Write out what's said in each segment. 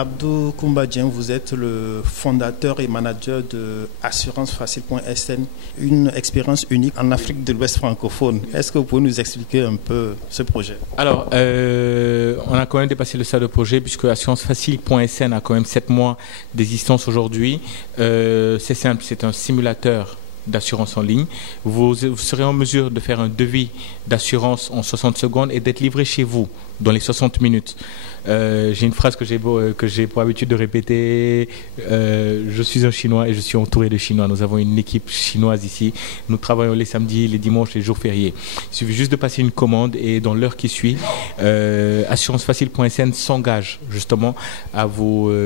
Abdou Koumbadjian, vous êtes le fondateur et manager de AssuranceFacile.sn, une expérience unique en Afrique de l'Ouest francophone. Est-ce que vous pouvez nous expliquer un peu ce projet? Alors, on a quand même dépassé le stade de projet puisque AssuranceFacile.sn a quand même 7 mois d'existence aujourd'hui. C'est simple, c'est un simulateur d'assurance en ligne. Vous serez en mesure de faire un devis d'assurance en 60 secondes et d'être livré chez vous dans les 60 minutes. J'ai une phrase que j'ai pour habitude de répéter. Je suis un Chinois et je suis entouré de Chinois. Nous avons une équipe chinoise ici. Nous travaillons les samedis, les dimanches, les jours fériés. Il suffit juste de passer une commande et dans l'heure qui suit, AssuranceFacile.sn s'engage justement à vous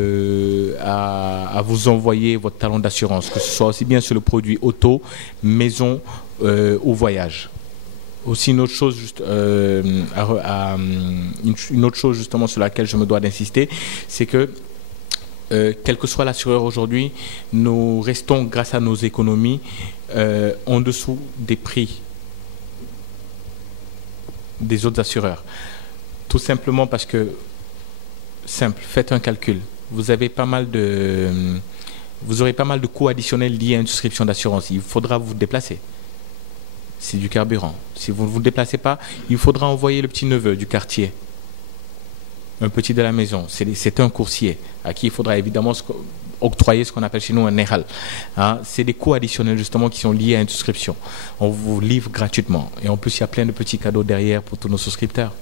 envoyer votre talon d'assurance, que ce soit aussi bien sur le produit auto, maison ou voyage. Aussi une autre chose, une autre chose justement sur laquelle je me dois d'insister, c'est que quel que soit l'assureur aujourd'hui, nous restons grâce à nos économies en dessous des prix des autres assureurs. Tout simplement parce que, faites un calcul. Vous aurez pas mal de coûts additionnels liés à une souscription d'assurance. Il faudra vous déplacer. C'est du carburant. Si vous ne vous déplacez pas, il faudra envoyer le petit neveu du quartier, un petit de la maison. C'est un coursier à qui il faudra évidemment octroyer ce qu'on appelle chez nous un NERAL. Hein, c'est des coûts additionnels justement qui sont liés à une souscription. On vous livre gratuitement. Et en plus, il y a plein de petits cadeaux derrière pour tous nos souscripteurs.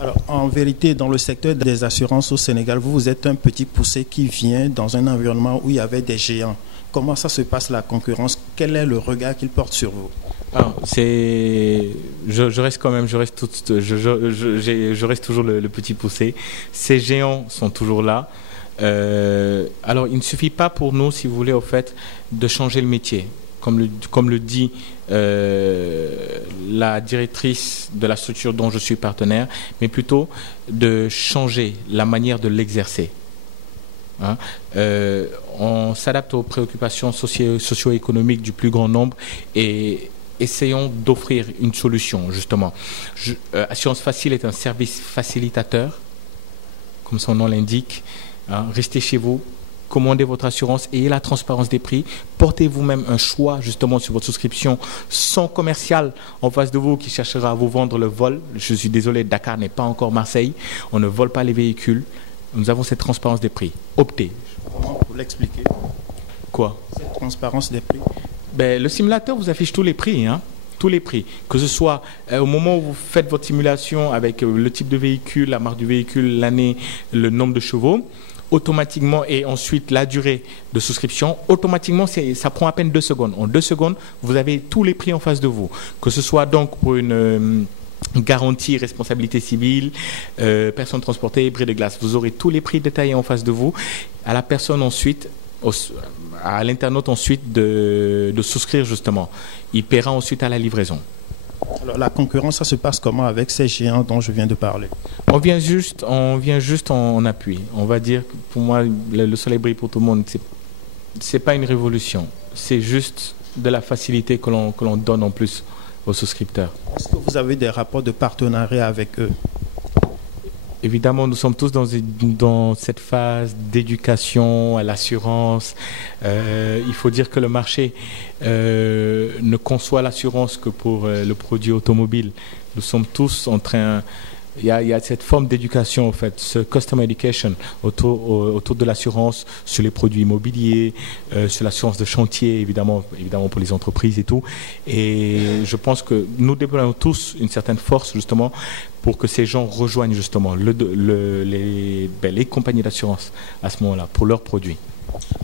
Alors, en vérité, dans le secteur des assurances au Sénégal, vous êtes un petit poussé qui vient dans un environnement où il y avait des géants. Comment ça se passe la concurrence? Quel est le regard qu'ils portent sur vous? Alors, je reste quand même, je reste toujours le petit poussé. Ces géants sont toujours là. Alors, il ne suffit pas pour nous, si vous voulez, au fait, de changer le métier. Comme le dit la directrice de la structure dont je suis partenaire, mais plutôt de changer la manière de l'exercer. Hein? On s'adapte aux préoccupations socio-économiques du plus grand nombre et essayons d'offrir une solution, justement. Assurance Facile est un service facilitateur, comme son nom l'indique. Hein? Restez chez vous, commandez votre assurance, ayez la transparence des prix, portez vous-même un choix, justement, sur votre souscription, sans commercial en face de vous qui cherchera à vous vendre le vol. Je suis désolé, Dakar n'est pas encore Marseille. On ne vole pas les véhicules. Nous avons cette transparence des prix. Optez. Comment vous l'expliquez? Quoi? Cette transparence des prix? Le simulateur vous affiche tous les prix, hein, tous les prix. Que ce soit au moment où vous faites votre simulation avec le type de véhicule, la marque du véhicule, l'année, le nombre de chevaux, automatiquement, et ensuite la durée de souscription, automatiquement, ça prend à peine 2 secondes. En 2 secondes, vous avez tous les prix en face de vous. Que ce soit donc pour une garantie, responsabilité civile, personne transportée, bris de glace. Vous aurez tous les prix détaillés en face de vous. À la personne ensuite, à l'internaute ensuite de souscrire justement. Il paiera ensuite à la livraison. Alors, la concurrence, ça se passe comment avec ces géants dont je viens de parler? On vient juste en appui. On va dire que pour moi, le soleil brille pour tout le monde. C'est pas une révolution. C'est juste de la facilité que l'on donne en plus aux souscripteurs. Est-ce que vous avez des rapports de partenariat avec eux? Évidemment, nous sommes tous dans cette phase d'éducation à l'assurance. Il faut dire que le marché ne conçoit l'assurance que pour le produit automobile. Nous sommes tous en train... Il y a cette forme d'éducation, en fait, ce customer education autour de l'assurance, sur les produits immobiliers, sur l'assurance de chantier, évidemment pour les entreprises et tout. Et je pense que nous déployons tous une certaine force, justement, pour que ces gens rejoignent, justement, les compagnies d'assurance à ce moment-là, pour leurs produits.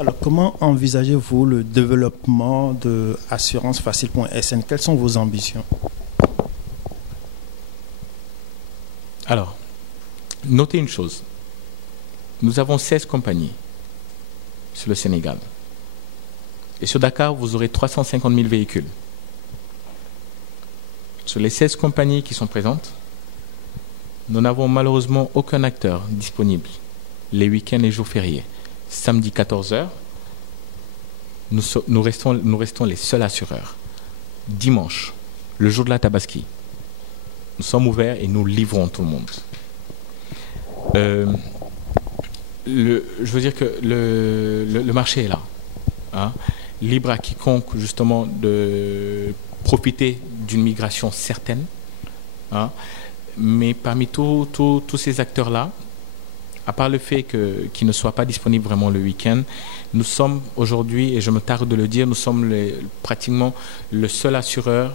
Alors, comment envisagez-vous le développement de AssuranceFacile.sn? Quelles sont vos ambitions? Alors, notez une chose. Nous avons 16 compagnies sur le Sénégal. Et sur Dakar, vous aurez 350 000 véhicules. Sur les 16 compagnies qui sont présentes, nous n'avons malheureusement aucun acteur disponible les week-ends et jours fériés. Samedi 14h, nous restons les seuls assureurs. Dimanche, le jour de la Tabaski, nous sommes ouverts et nous livrons tout le monde. je veux dire que le marché est là. Hein. Libre à quiconque, justement, de profiter d'une migration certaine. Hein. Mais parmi tous ces acteurs-là, à part le fait qu'ils ne soient pas disponibles vraiment le week-end, nous sommes aujourd'hui, et je me tarde de le dire, nous sommes pratiquement le seul assureur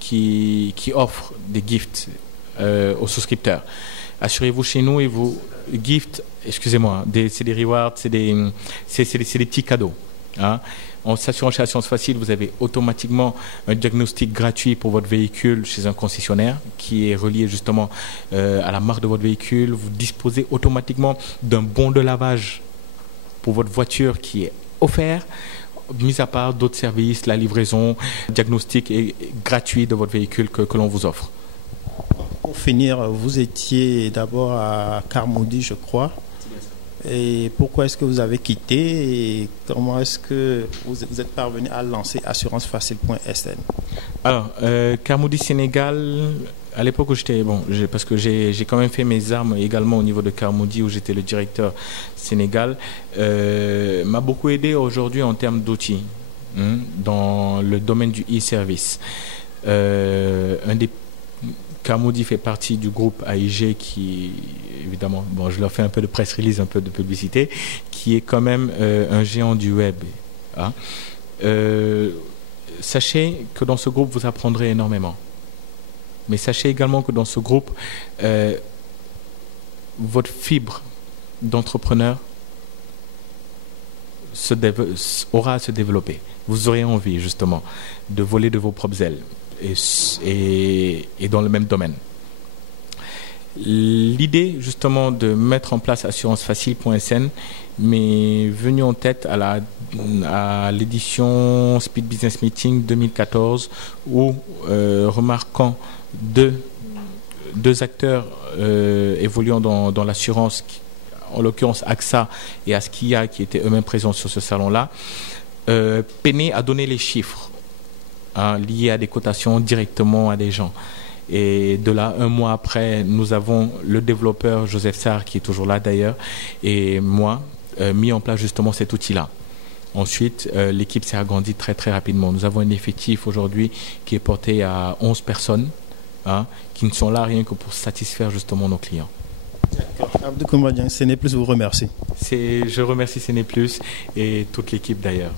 qui offre des gifts aux souscripteurs. Assurez-vous chez nous et vous gift, excusez-moi, c'est des rewards, c'est des petits cadeaux. Hein. En s'assurant chez Assurance Facile, vous avez automatiquement un diagnostic gratuit pour votre véhicule chez un concessionnaire qui est relié justement à la marque de votre véhicule. Vous disposez automatiquement d'un bon de lavage pour votre voiture qui est offert, mis à part d'autres services, la livraison, diagnostic gratuit de votre véhicule que l'on vous offre. Pour finir, vous étiez d'abord à Carmody, je crois. Et pourquoi est-ce que vous avez quitté et comment est-ce que vous êtes parvenu à lancer assurancefacile.sn? Alors, Carmody Sénégal, à l'époque où j'étais, parce que j'ai quand même fait mes armes également au niveau de Carmody où j'étais le directeur Sénégal, m'a beaucoup aidé aujourd'hui en termes d'outils dans le domaine du e-service. Carmody fait partie du groupe AIG qui, évidemment, je leur fais un peu de press release, un peu de publicité, qui est quand même un géant du web. Hein. Sachez que dans ce groupe, vous apprendrez énormément. Mais sachez également que dans ce groupe, votre fibre d'entrepreneur aura à se développer. Vous aurez envie, justement, de voler de vos propres ailes. Et dans le même domaine. L'idée justement de mettre en place assurancefacile.sn m'est venue en tête à l'édition Speed Business Meeting 2014 où, remarquant deux acteurs évoluant dans l'assurance, en l'occurrence AXA et Askia qui étaient eux-mêmes présents sur ce salon-là, peinaient à donner les chiffres liés à des cotations directement à des gens. Et de là, un mois après, nous avons le développeur Joseph Sarr, qui est toujours là d'ailleurs, et moi, mis en place justement cet outil-là. Ensuite, l'équipe s'est agrandie très très rapidement. Nous avons un effectif aujourd'hui qui est porté à 11 personnes, qui ne sont là rien que pour satisfaire justement nos clients. D'accord. Abdou Koumba Dieng, CNePlus vous remercie. Je remercie CNePlus et toute l'équipe d'ailleurs.